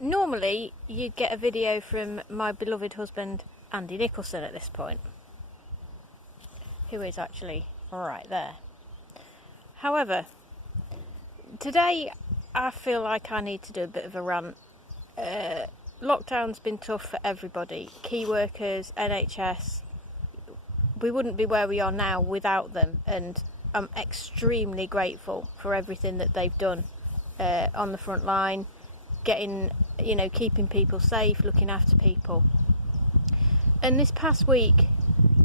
Normally, you'd get a video from my beloved husband, Andy Nicholson, at this point, who is actually right there. However, today I feel like I need to do a bit of a rant. Lockdown's been tough for everybody. Key workers, NHS. We wouldn't be where we are now without them, and I'm extremely grateful for everything that they've done on the front line, keeping people safe, looking after people. And this past week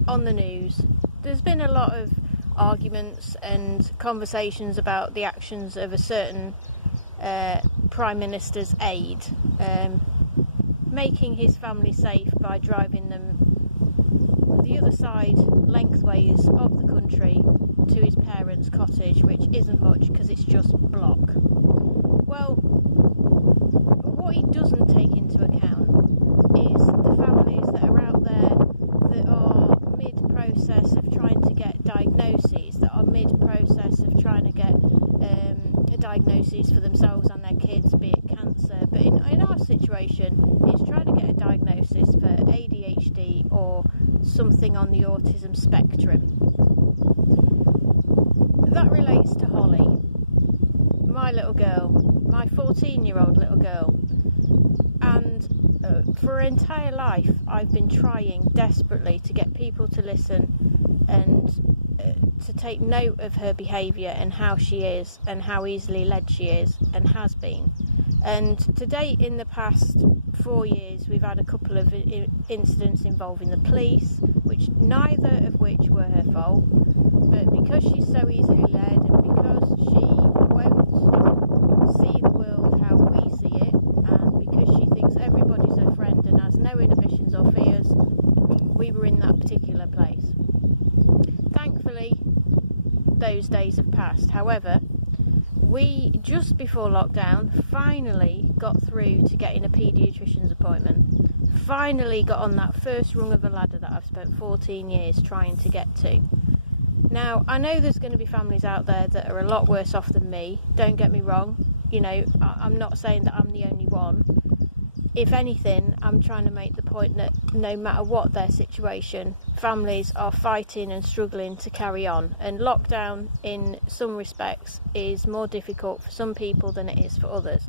on the news, there's been a lot of arguments and conversations about the actions of a certain Prime Minister's aide, making his family safe by driving them the other side, lengthways of the country, to his parents' cottage, which isn't much because it's just block. Well, what he doesn't take into account is the families that are out there that are mid-process of trying to get diagnoses, that are mid-process of trying to get diagnoses for themselves and their kids, be it cancer. But in our situation, it's trying to get a diagnosis for ADHD or something on the autism spectrum. That relates to Holly, my little girl, my 14-year-old little girl. And for her entire life, I've been trying desperately to get people to listen and to take note of her behaviour and how she is and how easily led she is and has been. And to date, in the past 4 years, we've had a couple of incidents involving the police, neither of which were her fault. But because she's so easily led and because she won't see the world how we see it, and because she thinks everybody's her friend and has no inhibitions or fears, we were in that particular place. Thankfully, those days have passed. However, we, just before lockdown, finally got through to getting a paediatrician's appointment. Finally got on that first rung of a ladder that I've spent 14 years trying to get to. Now, I know there's going to be families out there that are a lot worse off than me. Don't get me wrong. I'm not saying that I'm the only one. If anything, I'm trying to make the point that no matter what their situation, families are fighting and struggling to carry on. And lockdown, in some respects, is more difficult for some people than it is for others.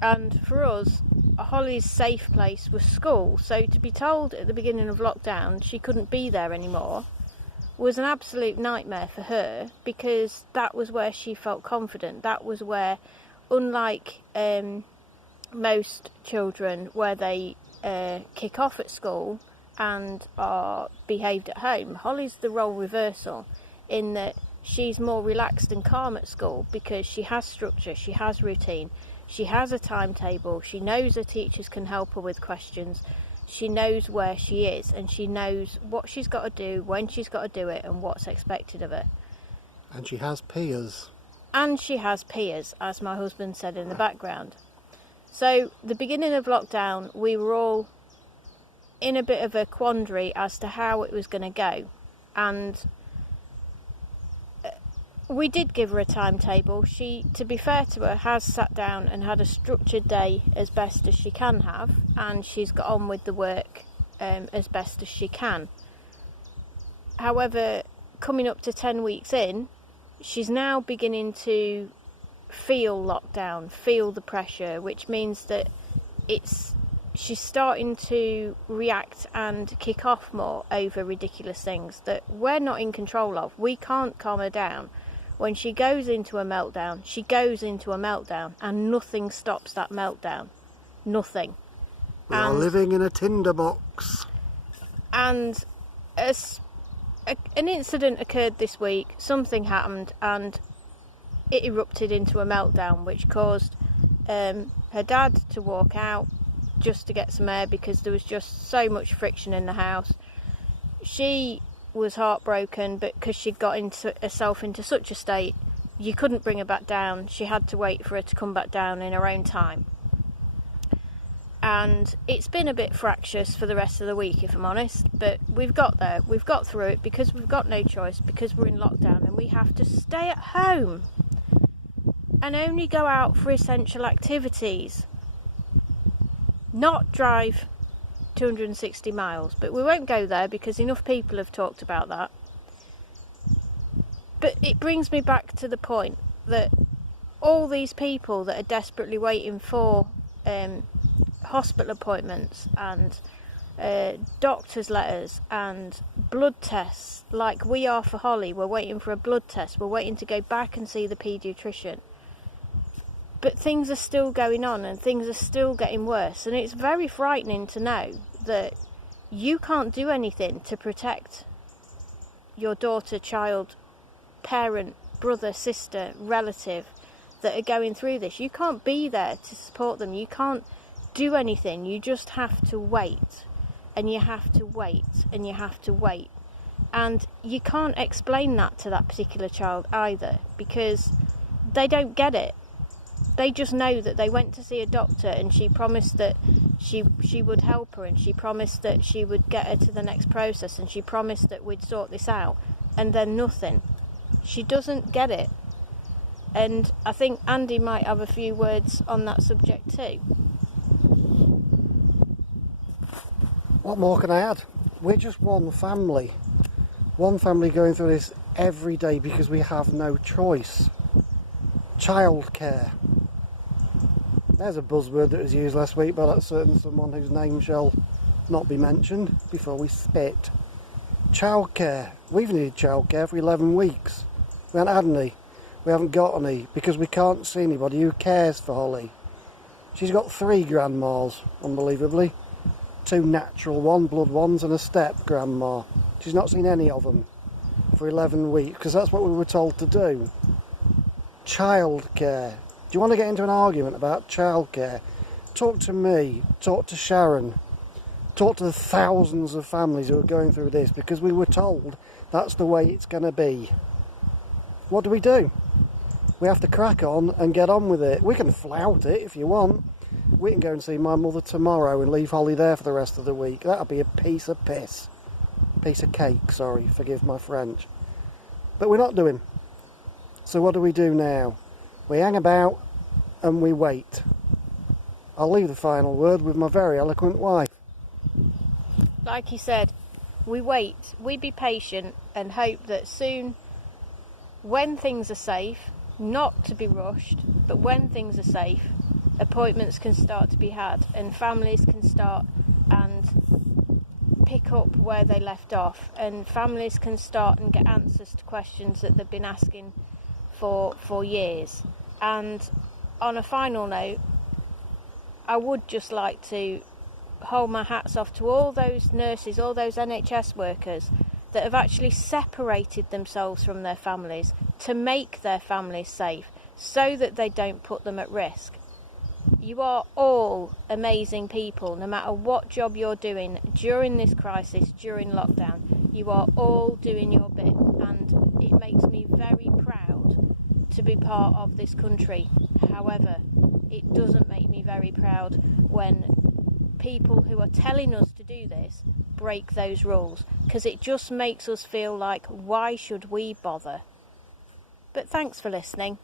And for us, Holly's safe place was school. So to be told at the beginning of lockdown she couldn't be there anymore was an absolute nightmare for her, because that was where she felt confident. That was where, unlike most children, where they kick off at school and are behaved at home, Holly's the role reversal, in that she's more relaxed and calm at school because she has structure, she has routine, she has a timetable, she knows her teachers can help her with questions, she knows where she is, and she knows what she's got to do, when she's got to do it, and what's expected of her. And she has peers. And she has peers, as my husband said in the background. So, the beginning of lockdown, we were all in a bit of a quandary as to how it was going to go. And we did give her a timetable. She, to be fair to her, has sat down and had a structured day as best as she can have, and she's got on with the work as best as she can. However, coming up to 10 weeks in, she's now beginning to feel lockdown, feel the pressure, which means that she's starting to react and kick off more over ridiculous things that we're not in control of. We can't calm her down. When she goes into a meltdown, she goes into a meltdown, and nothing stops that meltdown. Nothing. We are living in a tinderbox. And an incident occurred this week, something happened, and it erupted into a meltdown, which caused her dad to walk out just to get some air because there was just so much friction in the house. She was heartbroken, but because she'd got herself into such a state, you couldn't bring her back down. She had to wait for her to come back down in her own time. And it's been a bit fractious for the rest of the week, if I'm honest, but we've got there. We've got through it because we've got no choice, because we're in lockdown and we have to stay at home and only go out for essential activities. not drive 260 miles. But we won't go there because enough people have talked about that. But it brings me back to the point that all these people that are desperately waiting for hospital appointments and doctor's letters and blood tests, like we are for Holly, we're waiting for a blood test, we're waiting to go back and see the paediatrician. But things are still going on and things are still getting worse, and it's very frightening to know that you can't do anything to protect your daughter, child, parent, brother, sister, relative that are going through this. You can't be there to support them. You can't do anything. You just have to wait, and you have to wait, and you have to wait. And you can't explain that to that particular child either, because they don't get it. They just know that they went to see a doctor and she promised that she would help her, and she promised that she would get her to the next process, and she promised that we'd sort this out, and then nothing. She doesn't get it. And I think Andy might have a few words on that subject too. What more can I add? We're just one family going through this every day because we have no choice. Childcare. There's a buzzword that was used last week by that certain someone whose name shall not be mentioned before we spit. Childcare. We've needed childcare for 11 weeks. We haven't had any. We haven't got any because we can't see anybody who cares for Holly. She's got 3 grandmas, unbelievably. 2 natural, 1 blood ones and a step grandma. She's not seen any of them for 11 weeks because that's what we were told to do. Childcare. Do you want to get into an argument about childcare? Talk to me, talk to Sharon, talk to the thousands of families who are going through this, because we were told that's the way it's going to be. What do? We have to crack on and get on with it. We can flout it if you want. We can go and see my mother tomorrow and leave Holly there for the rest of the week. That'll be a piece of piss. Piece of cake, sorry, forgive my French. But we're not doing. So what do we do now? We hang about and we wait. I'll leave the final word with my very eloquent wife. Like he said, we wait, we be patient and hope that soon, when things are safe, not to be rushed, but when things are safe, appointments can start to be had and families can start and pick up where they left off, and families can start and get answers to questions that they've been asking for years. And on a final note, I would just like to hold my hats off to all those nurses, all those NHS workers that have actually separated themselves from their families to make their families safe so that they don't put them at risk. You are all amazing people, no matter what job you're doing during this crisis, during lockdown. You are all doing your bit, and it makes me very proud to be part of this country. However, it doesn't make me very proud when people who are telling us to do this break those rules, because it just makes us feel like, why should we bother? But thanks for listening.